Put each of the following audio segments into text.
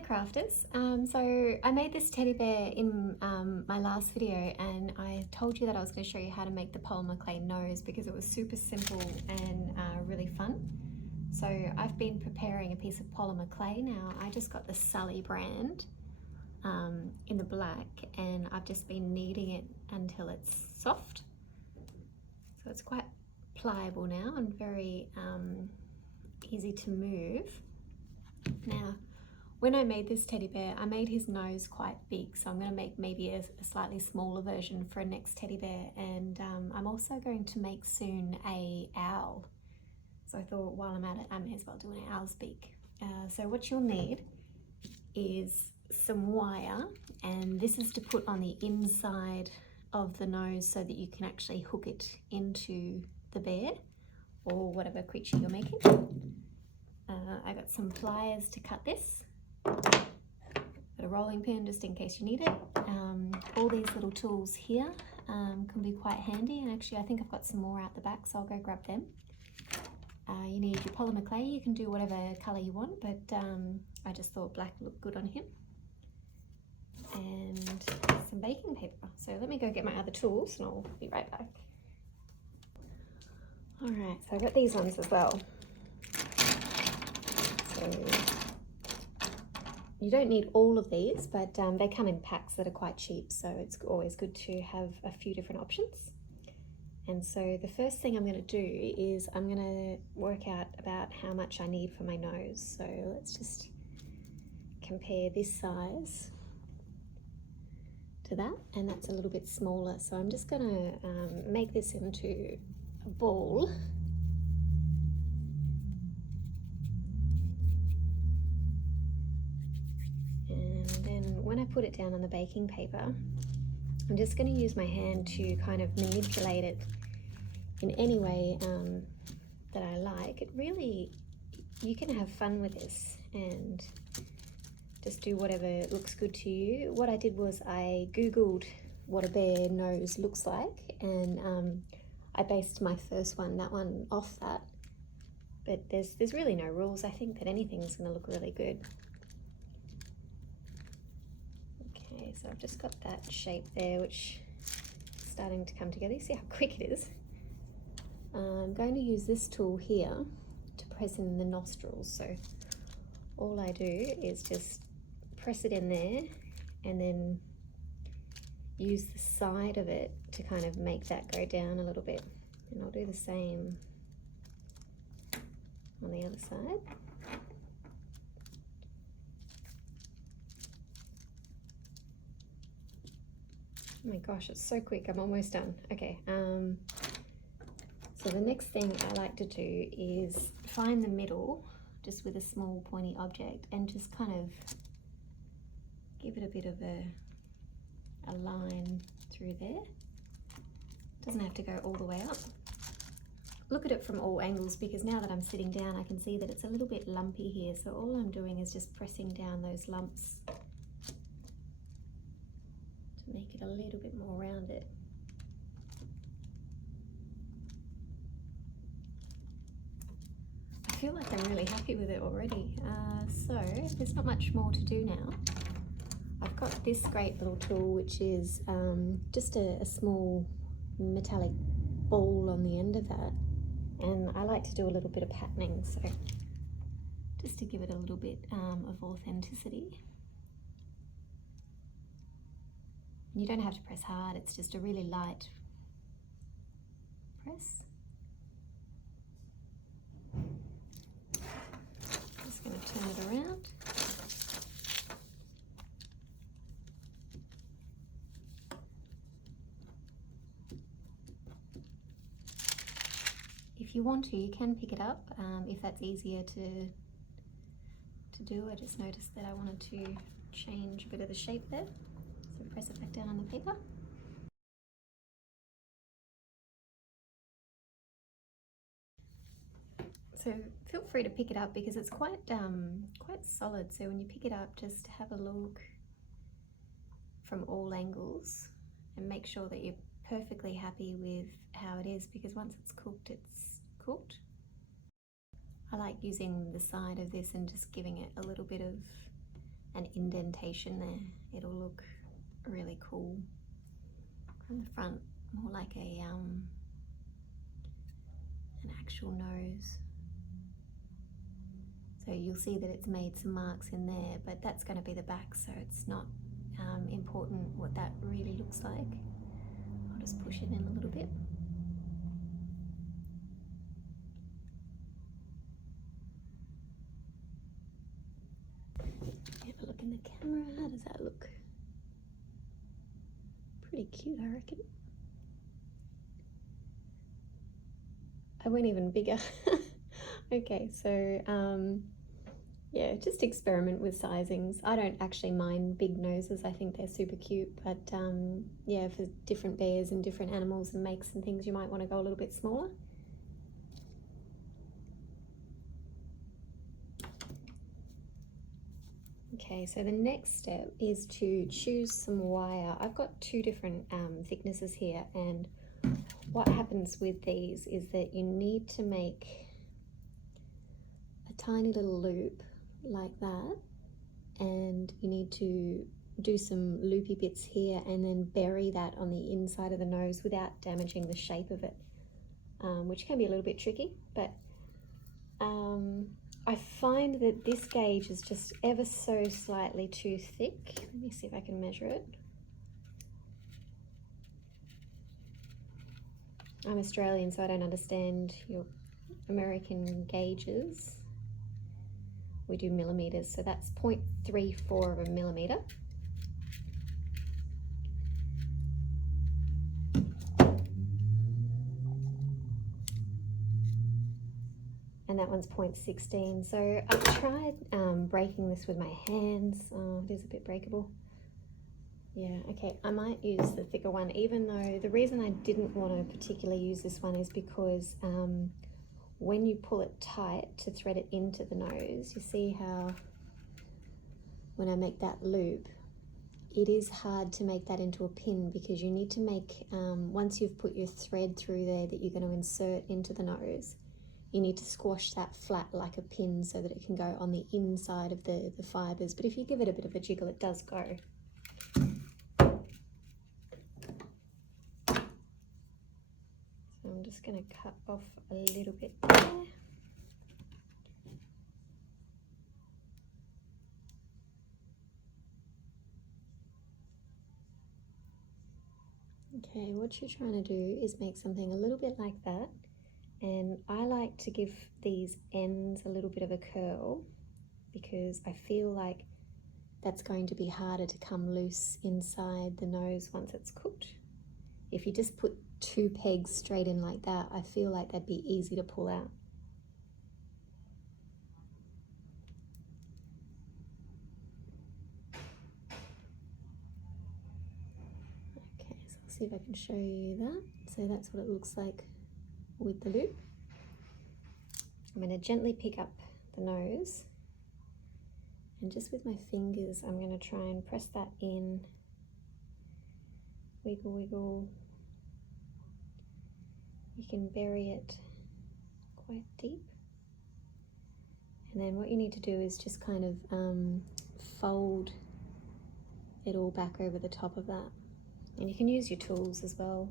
Hi crafters. So I made this teddy bear in my last video, and I told you that I was going to show you how to make the polymer clay nose because it was super simple and really fun. So I've been preparing a piece of polymer clay. Now I just got the Sully brand in the black, and I've just been kneading it until it's soft. So it's quite pliable now and very easy to move. Now, when I made this teddy bear, I made his nose quite big, so I'm going to make maybe a slightly smaller version for a next teddy bear, and I'm also going to make soon a owl. So I thought while I'm at it, I may as well do an owl's beak. So what you'll need is some wire, and this is to put on the inside of the nose so that you can actually hook it into the bear or whatever creature you're making. I got some pliers to cut this. Got a rolling pin just in case you need it. All these little tools here can be quite handy, and actually I think I've got some more out the back, so I'll go grab them. You need your polymer clay. You can do whatever colour you want, but I just thought black looked good on him. And some baking paper. So let me go get my other tools and I'll be right back. Alright, so I've got these ones as well. So you don't need all of these, but they come in packs that are quite cheap, so it's always good to have a few different options. And so the first thing I'm going to do is I'm going to work out about how much I need for my nose. So let's just compare this size to that, and that's a little bit smaller. So I'm just going to make this into a ball. And then when I put it down on the baking paper, I'm just going to use my hand to kind of manipulate it in any way that I like. It really, you can have fun with this and just do whatever looks good to you. What I did was I googled what a bear nose looks like, and I based my first one, that one, off that. But there's really no rules. I think that anything's going to look really good. Okay, so I've just got that shape there, which is starting to come together. You see how quick it is? I'm going to use this tool here to press in the nostrils. So all I do is just press it in there and then use the side of it to kind of make that go down a little bit. And I'll do the same on the other side. Oh my gosh, it's so quick. I'm almost done. Okay. So the next thing I like to do is find the middle just with a small pointy object and just kind of give it a bit of a line through there. Doesn't have to go all the way up. Look at it from all angles, because now that I'm sitting down I can see that it's a little bit lumpy here, so all I'm doing is just pressing down those lumps to make it a little bit more rounded. I feel like I'm really happy with it already. So there's not much more to do now. I've got this great little tool, which is just a small metallic ball on the end of that, and I like to do a little bit of patterning, so just to give it a little bit of authenticity. You don't have to press hard, it's just a really light press. Just going to turn it around. If you want to, you can pick it up if that's easier to do. I just noticed that I wanted to change a bit of the shape there. So press it back down on the paper. So feel free to pick it up because it's quite solid. So when you pick it up, just have a look from all angles and make sure that you're perfectly happy with how it is, because once it's cooked, it's cooked. I like using the side of this and just giving it a little bit of an indentation there. It'll look really cool from the front, more like an actual nose. So you'll see that it's made some marks in there, but that's going to be the back, so it's not important what that really looks like. I'll just push it in a little bit. Have a look in the camera. How does that look? Pretty cute, I reckon. I went even bigger. Okay, so yeah, just experiment with sizings. I don't actually mind big noses. I think they're super cute, but yeah, for different bears and different animals and makes and things, you might want to go a little bit smaller. Okay, so the next step is to choose some wire. I've got two different thicknesses here, and what happens with these is that you need to make a tiny little loop like that, and you need to do some loopy bits here and then bury that on the inside of the nose without damaging the shape of it, which can be a little bit tricky, but I find that this gauge is just ever so slightly too thick. Let me see if I can measure it. I'm Australian, so I don't understand your American gauges. We do millimeters, so that's 0.34 of a millimeter. And that one's 0.16. So I've tried breaking this with my hands. Oh, it is a bit breakable. Yeah, okay, I might use the thicker one, even though the reason I didn't want to particularly use this one is because when you pull it tight to thread it into the nose, you see how when I make that loop, it is hard to make that into a pin, because you need to make, once you've put your thread through there that you're going to insert into the nose, you need to squash that flat like a pin so that it can go on the inside of the fibres. But if you give it a bit of a jiggle, it does go. So I'm just going to cut off a little bit there. Okay, what you're trying to do is make something a little bit like that. And I like to give these ends a little bit of a curl, because I feel like that's going to be harder to come loose inside the nose once it's cooked. If you just put two pegs straight in like that, I feel like that'd be easy to pull out. Okay, so I'll see if I can show you that. So that's what it looks like with the loop. I'm going to gently pick up the nose, and just with my fingers I'm going to try and press that in, wiggle wiggle. You can bury it quite deep, and then what you need to do is just kind of fold it all back over the top of that, and you can use your tools as well.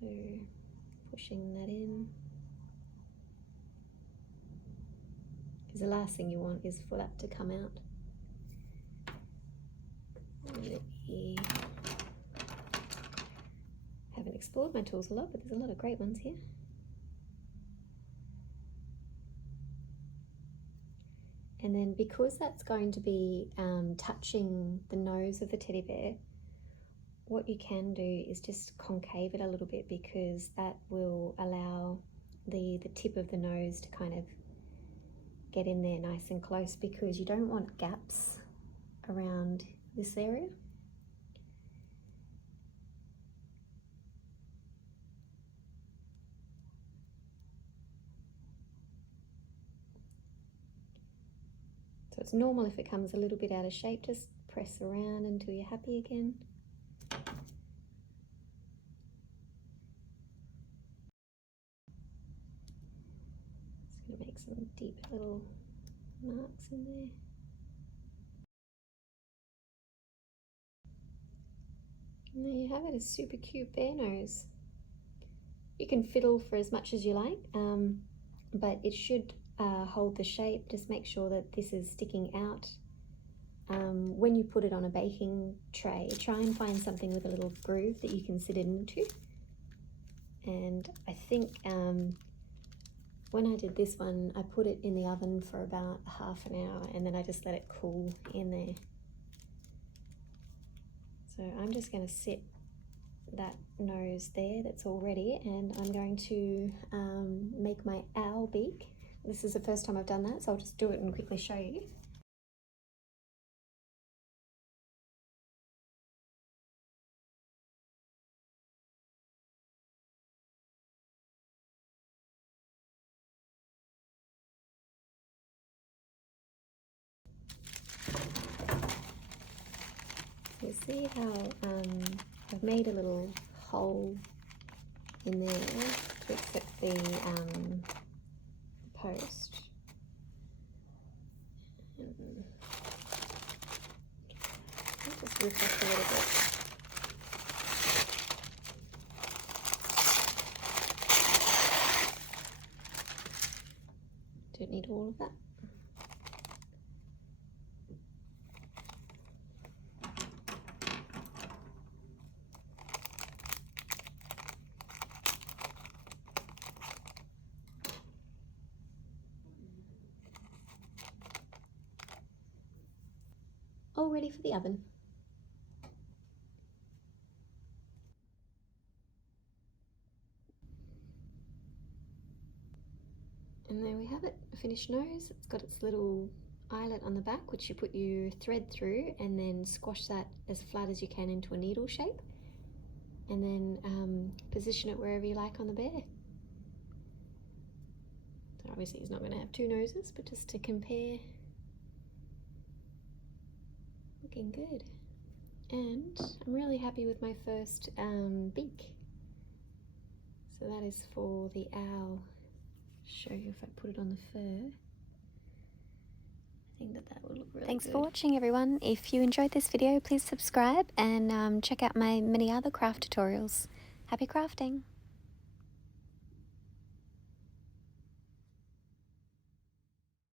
So pushing that in, because the last thing you want is for that to come out. I haven't explored my tools a lot, but there's a lot of great ones here. And then because that's going to be touching the nose of the teddy bear, what you can do is just concave it a little bit, because that will allow the tip of the nose to kind of get in there nice and close, because you don't want gaps around this area. So it's normal if it comes a little bit out of shape, just press around until you're happy again. Just going to make some deep little marks in there. And there you have it, a super cute bear nose. You can fiddle for as much as you like, but it should hold the shape. Just make sure that this is sticking out. When you put it on a baking tray, try and find something with a little groove that you can sit it into. And I think when I did this one, I put it in the oven for about half an hour and then I just let it cool in there. So I'm just going to sit that nose there that's all ready, and I'm going to make my owl beak. This is the first time I've done that, so I'll just do it and quickly show you. So you see how I've made a little hole in there to accept the post. And I'll just rip off a little bit. Don't need all of that. All ready for the oven. And there we have it, a finished nose. It's got its little eyelet on the back, which you put your thread through and then squash that as flat as you can into a needle shape. And then position it wherever you like on the bear. So obviously he's not going to have two noses, but just to compare, looking good. And I'm really happy with my first beak. So that is for the owl. Show you if I put it on the fur. I think that would look really good. Thanks for watching, everyone. If you enjoyed this video, please subscribe and check out my many other craft tutorials. Happy crafting!